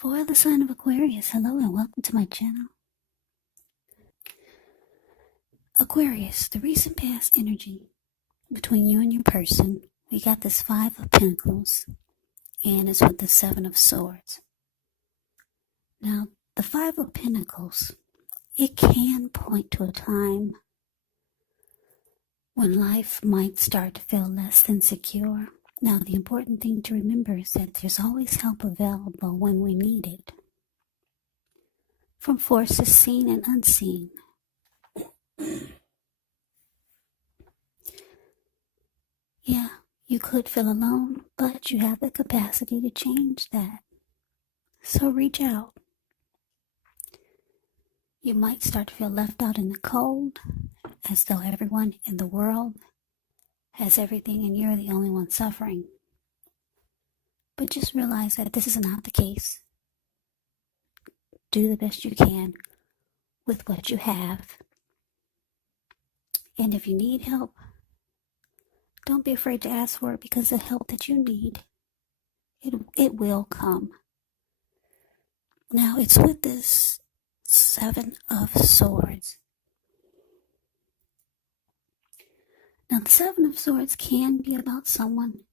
For the sign of Aquarius, hello and welcome to my channel. Aquarius, the recent past energy between you and your person, we got this Five of Pentacles, and it's with the Seven of Swords. Now, the Five of Pentacles, it can point to a time when life might start to feel less than secure. Now, the important thing to remember is that there's always help available when we need it, from forces seen and unseen. Yeah, you could feel alone, but you have the capacity to change that. So reach out. You might start to feel left out in the cold, as though everyone in the world has everything and you're the only one suffering. But just realize that this is not the case. Do the best you can with what you have. And if you need help, don't be afraid to ask for it, because the help that you need, it will come. Now, it's with this Seven of Swords. Now, the Seven of Swords can be about someone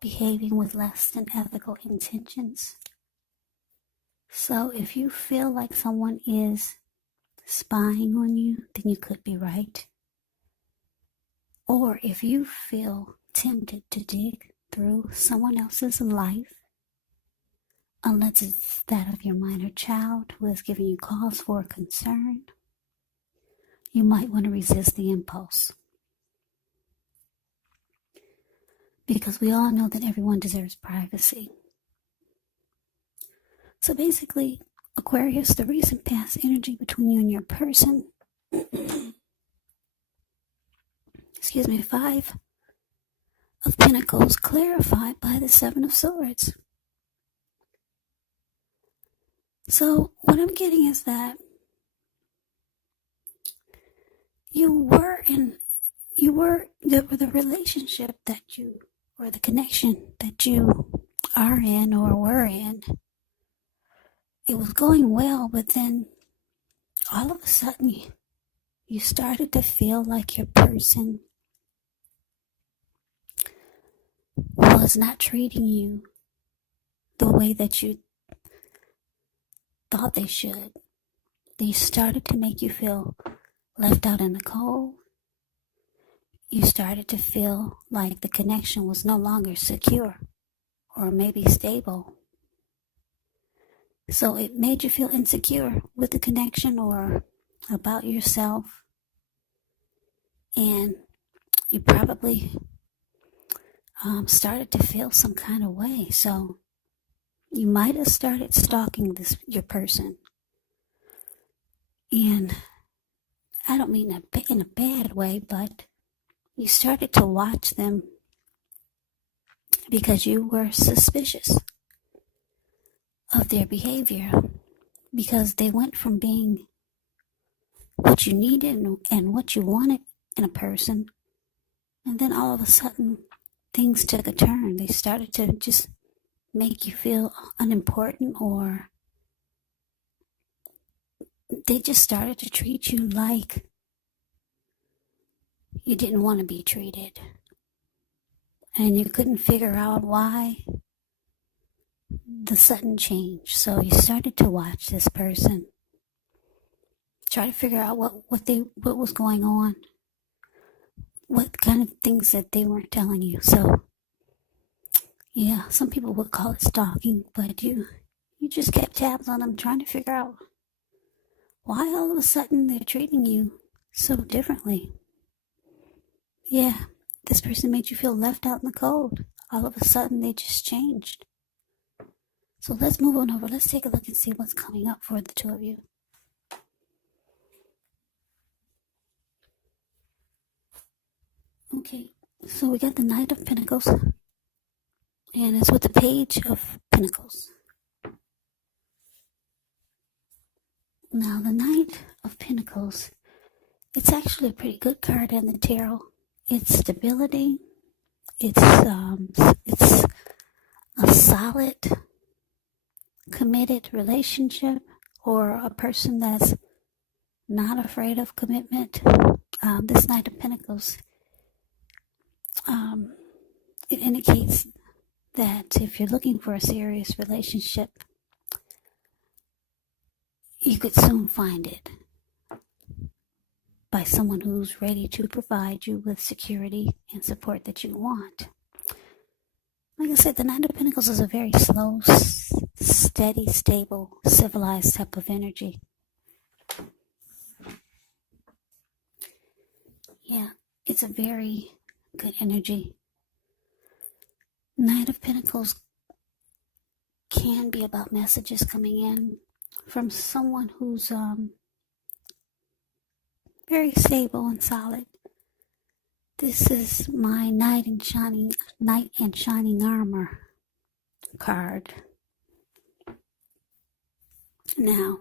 behaving with less than ethical intentions. So if you feel like someone is spying on you, then you could be right. Or if you feel tempted to dig through someone else's life, unless it's that of your minor child who has given you cause for concern, you might want to resist the impulse. Because we all know that everyone deserves privacy. So basically, Aquarius, the recent past energy between you and your person, Five of Pentacles clarified by the Seven of Swords. So what I'm getting is that the relationship that you, or the connection that you are in or were in, it was going well, but then all of a sudden you started to feel like your person was not treating you the way that you thought they should. They started to make you feel left out in the cold. You started to feel like the connection was no longer secure or maybe stable. So it made you feel insecure with the connection or about yourself. And you probably started to feel some kind of way. So you might have started stalking your person. And I don't mean in a bad way, but you started to watch them because you were suspicious of their behavior, because they went from being what you needed and what you wanted in a person, and then all of a sudden things took a turn. They started to just make you feel unimportant, or they just started to treat you like you didn't want to be treated. And you couldn't figure out why the sudden change. So you started to watch this person, try to figure out what was going on, what kind of things that they weren't telling you. So yeah, some people would call it stalking, but you just kept tabs on them, trying to figure out why all of a sudden they're treating you so differently. Yeah, this person made you feel left out in the cold. All of a sudden they just changed. So let's move on over. Let's take a look and see what's coming up for the two of you. Okay, so we got the Knight of Pentacles, and it's with the Page of Pentacles. Now, the Knight of Pentacles, it's actually a pretty good card in the tarot. It's stability. It's a solid committed relationship or a person that's not afraid of commitment. This Knight of Pentacles, it indicates that if you're looking for a serious relationship, you could soon find it by someone who's ready to provide you with security and support that you want. Like I said, the Knight of Pentacles is a very slow, steady, stable, civilized type of energy. Yeah, it's a very good energy. Knight of Pentacles can be about messages coming in from someone who's very stable and solid. This is my Knight in Shining Armor card. Now,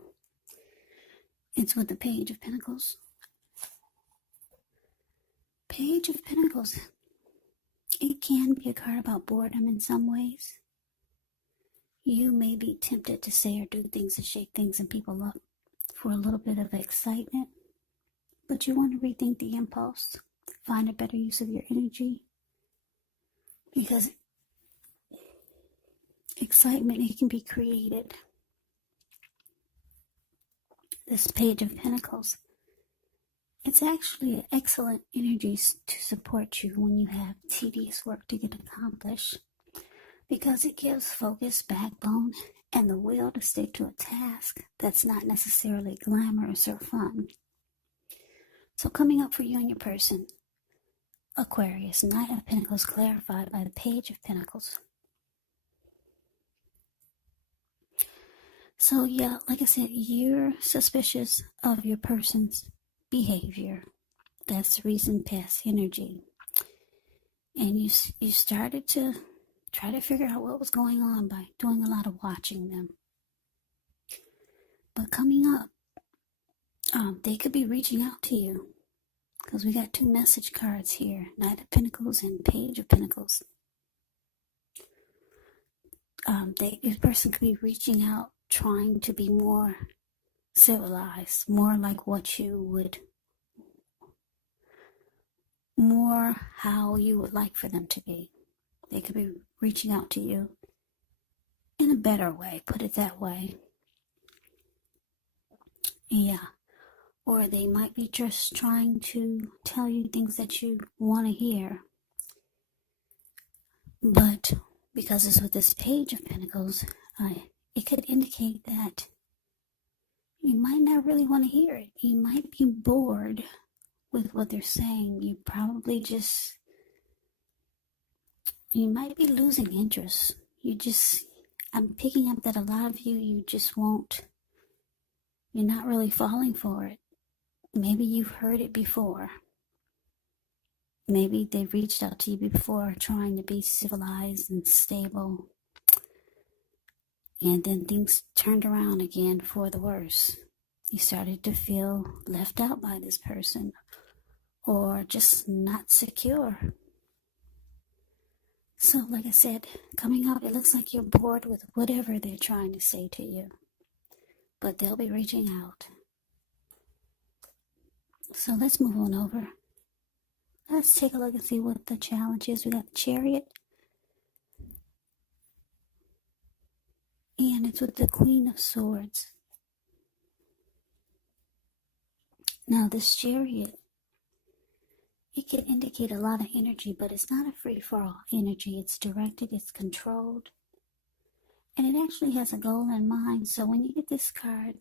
it's with the Page of Pentacles. Page of Pentacles, it can be a card about boredom in some ways. You may be tempted to say or do things and shake things and people up for a little bit of excitement, but you want to rethink the impulse, find a better use of your energy, because excitement, it can be created. This Page of Pentacles, it's actually an excellent energy to support you when you have tedious work to get accomplished, because it gives focus, backbone, and the will to stick to a task that's not necessarily glamorous or fun. So coming up for you and your person, Aquarius, Knight of Pentacles clarified by the Page of Pentacles. So yeah, like I said, you're suspicious of your person's behavior. That's recent past energy. And you started to try to figure out what was going on by doing a lot of watching them. But coming up, they could be reaching out to you, because we got two message cards here, Knight of Pentacles and Page of Pentacles. This person could be reaching out, trying to be more civilized, more like what you would, more how you would like for them to be. They could be reaching out to you in a better way, put it that way. Yeah. Or they might be just trying to tell you things that you want to hear. But because it's with this Page of Pentacles, it could indicate that you might not really want to hear it. You might be bored with what they're saying. You might be losing interest. I'm picking up that a lot of you just won't, you're not really falling for it. Maybe you've heard it before. Maybe they reached out to you before trying to be civilized and stable. And then things turned around again for the worse. You started to feel left out by this person, or just not secure. So like I said, coming up, it looks like you're bored with whatever they're trying to say to you. But they'll be reaching out. So let's move on over. Let's take a look and see what the challenge is. We got the Chariot. And it's with the Queen of Swords. Now this Chariot, it can indicate a lot of energy, but it's not a free-for-all energy. It's directed, it's controlled, and it actually has a goal in mind. So when you get this card,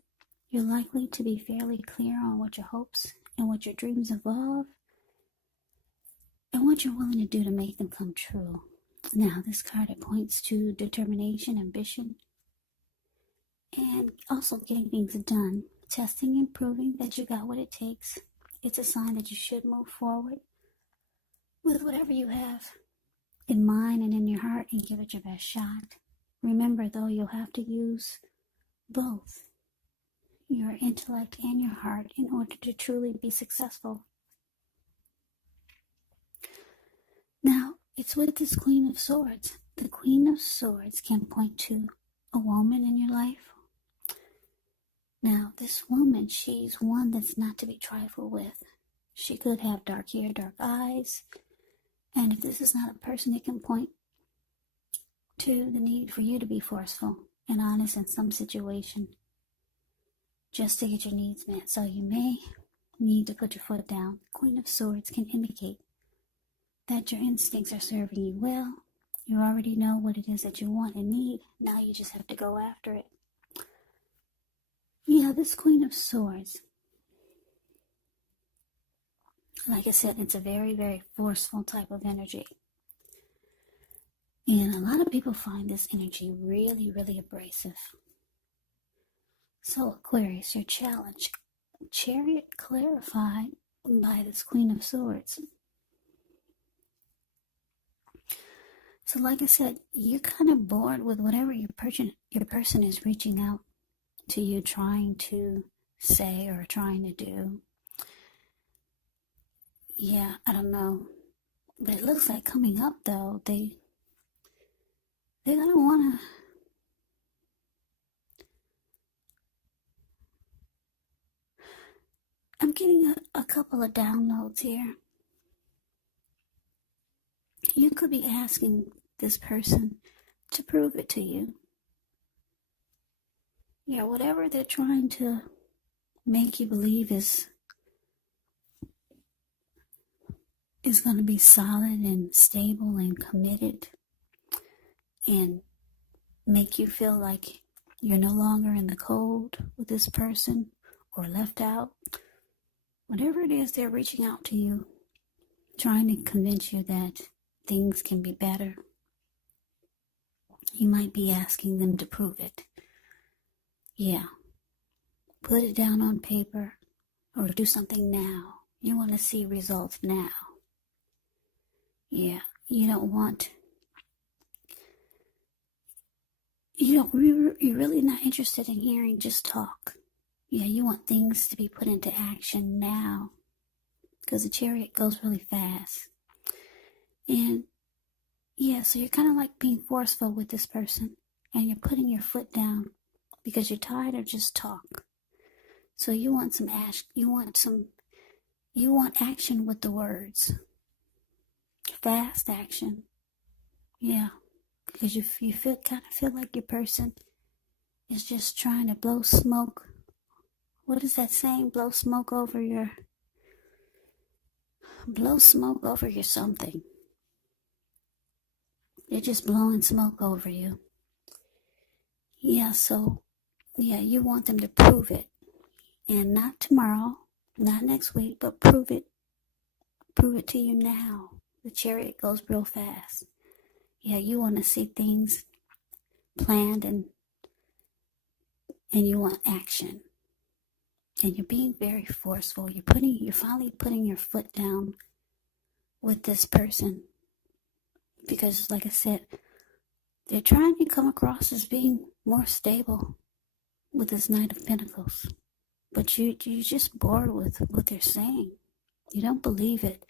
you're likely to be fairly clear on what your hopes and what your dreams involve, and what you're willing to do to make them come true. Now this card, it points to determination, ambition, and also getting things done, testing and proving that you got what it takes. It's a sign that you should move forward with whatever you have in mind and in your heart and give it your best shot. Remember though, you'll have to use both your intellect and your heart in order to truly be successful. Now, it's with this Queen of Swords. The Queen of Swords can point to a woman in your life. Now, this woman, she's one that's not to be trifled with. She could have dark hair, dark eyes. And if this is not a person, it can point to the need for you to be forceful and honest in some situation just to get your needs met. So you may need to put your foot down. Queen of Swords can indicate that your instincts are serving you well. You already know what it is that you want and need. Now you just have to go after it. Yeah, this Queen of Swords, like I said, it's a very, very forceful type of energy. And a lot of people find this energy really, really abrasive. So Aquarius, your challenge, Chariot clarified by this Queen of Swords. So like I said, you're kind of bored with whatever your person is reaching out to you, trying to say or trying to do. Yeah, I don't know. But it looks like coming up, though, they're going to want to... I'm getting a couple of downloads here. You could be asking this person to prove it to you. Yeah, whatever they're trying to make you believe is going to be solid and stable and committed and make you feel like you're no longer in the cold with this person or left out. Whatever it is, they're reaching out to you, trying to convince you that things can be better. You might be asking them to prove it. Yeah. Put it down on paper or do something now. You want to see results now. Yeah. You're really not interested in hearing just talk. Yeah, you want things to be put into action now because the Chariot goes really fast. And yeah, so you're kind of like being forceful with this person and you're putting your foot down because you're tired of just talk. So you want some action. You want action with the words. Fast action. Yeah, because you kind of feel like your person is just trying to blow smoke. What is that saying? Blow smoke over your something. They're just blowing smoke over you. Yeah, so, yeah, you want them to prove it. And not tomorrow, not next week, but prove it. Prove it to you now. The Chariot goes real fast. Yeah, you want to see things planned and you want action. And you're being very forceful. You're finally putting your foot down with this person. Because, like I said, they're trying to come across as being more stable with this Knight of Pentacles. But you're just bored with what they're saying. You don't believe it.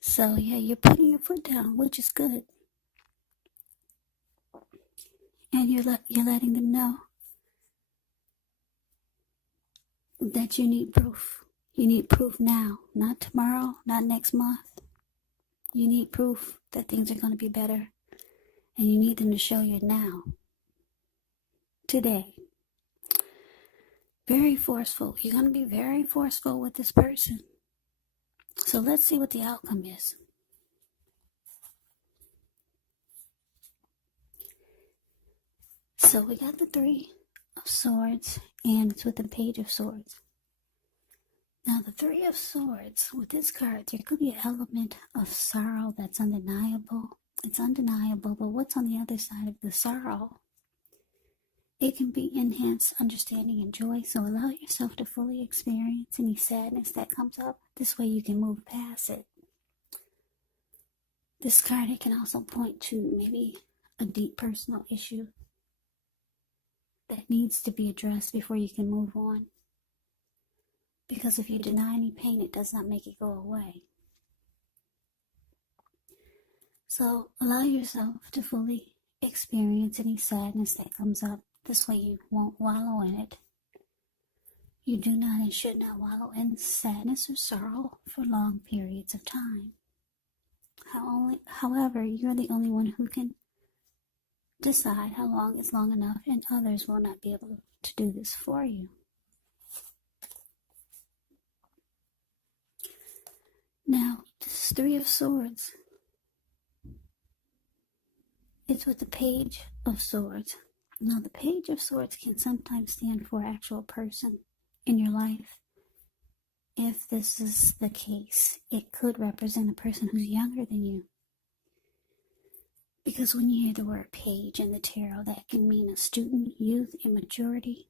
So, yeah, you're putting your foot down, which is good. And you're letting them know that you need proof. You need proof now, not tomorrow, not next month. You need proof that things are going to be better. And you need them to show you now. Today. Very forceful. You're going to be very forceful with this person. So let's see what the outcome is. So we got the Three of Swords, and it's with the Page of Swords. Now the Three of Swords, with this card, there could be an element of sorrow that's undeniable. It's undeniable, but what's on the other side of the sorrow? It can be enhanced understanding and joy, so allow yourself to fully experience any sadness that comes up. This way you can move past it. This card, it can also point to maybe a deep personal issue that needs to be addressed before you can move on. Because if you deny any pain, it does not make it go away. So allow yourself to fully experience any sadness that comes up. This way you won't wallow in it. You do not and should not wallow in sadness or sorrow for long periods of time. However, you're the only one who can decide how long is long enough, and others will not be able to do this for you. Now, this Three of Swords, it's with the Page of Swords. Now, the Page of Swords can sometimes stand for an actual person in your life. If this is the case, it could represent a person who's younger than you. Because when you hear the word page in the tarot, that can mean a student, youth, immaturity,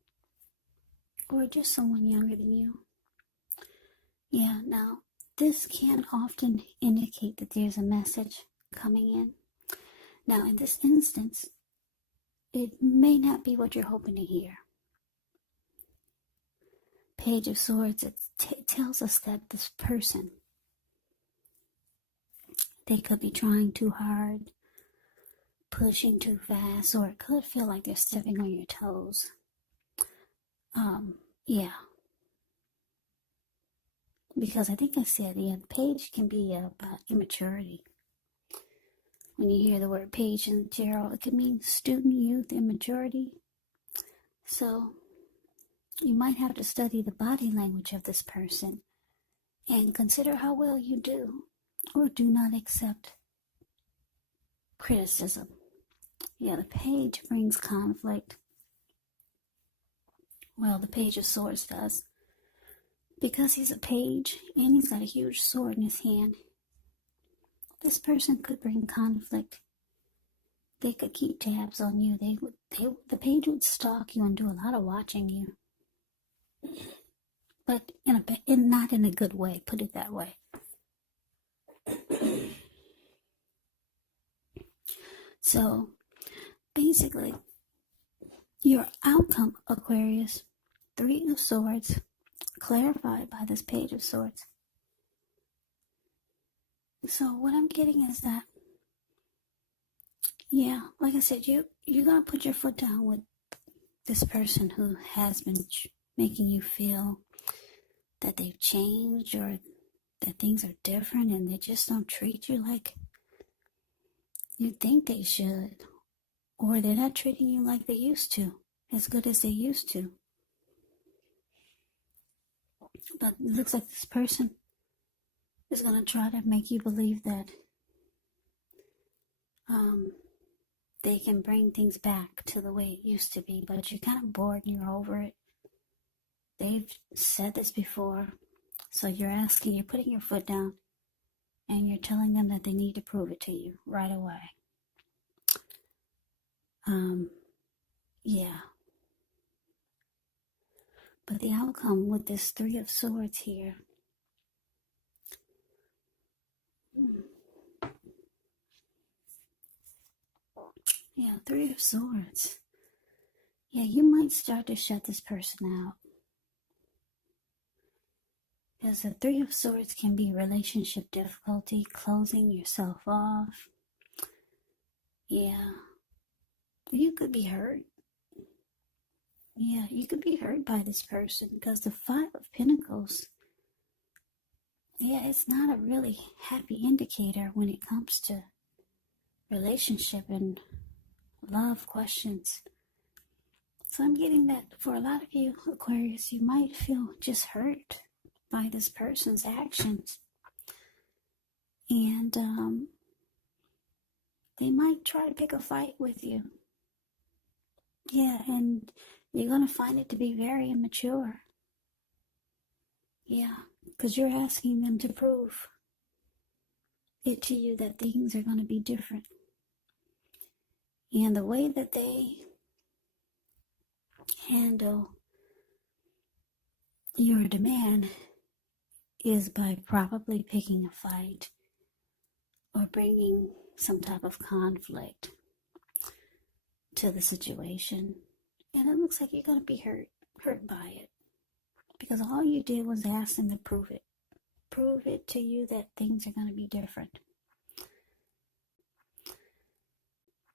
or just someone younger than you. Yeah, now, this can often indicate that there's a message coming in. Now, in this instance, it may not be what you're hoping to hear. Page of Swords, it tells us that this person, they could be trying too hard, pushing too fast, or it could feel like they're stepping on your toes. Yeah. Because I think I said, the page can be about immaturity. When you hear the word page in the tarot, it can mean student, youth, immaturity. So, you might have to study the body language of this person and consider how well you do or do not accept criticism. Yeah, the page brings conflict. Well, the Page of Swords does. Because he's a page and he's got a huge sword in his hand, this person could bring conflict. They could keep tabs on you. The page would stalk you and do a lot of watching you. But not in a good way, put it that way. So, basically, your outcome, Aquarius, Three of Swords, clarified by this Page of Swords. So what I'm getting is that, yeah, like I said, you're going to put your foot down with this person who has been making you feel that they've changed or that things are different and they just don't treat you like you think they should, or they're not treating you like they used to, as good as they used to. But it looks like this person is going to try to make you believe that they can bring things back to the way it used to be, but you're kind of bored and you're over it. They've said this before, so you're putting your foot down, and you're telling them that they need to prove it to you right away. Yeah. But the outcome with this Three of Swords here, yeah, Three of Swords. Yeah, you might start to shut this person out. Because the Three of Swords can be relationship difficulty, closing yourself off. Yeah. You could be hurt. Yeah, you could be hurt by this person because the Five of Pentacles, yeah, it's not a really happy indicator when it comes to relationship and love questions. So I'm getting that for a lot of you, Aquarius, you might feel just hurt by this person's actions. And they might try to pick a fight with you. Yeah, and you're going to find it to be very immature. Yeah, because you're asking them to prove it to you that things are going to be different. And the way that they handle your demand is by probably picking a fight or bringing some type of conflict to the situation. And it looks like you're going to be hurt by it. Because all you did was ask them to prove it. Prove it to you that things are going to be different.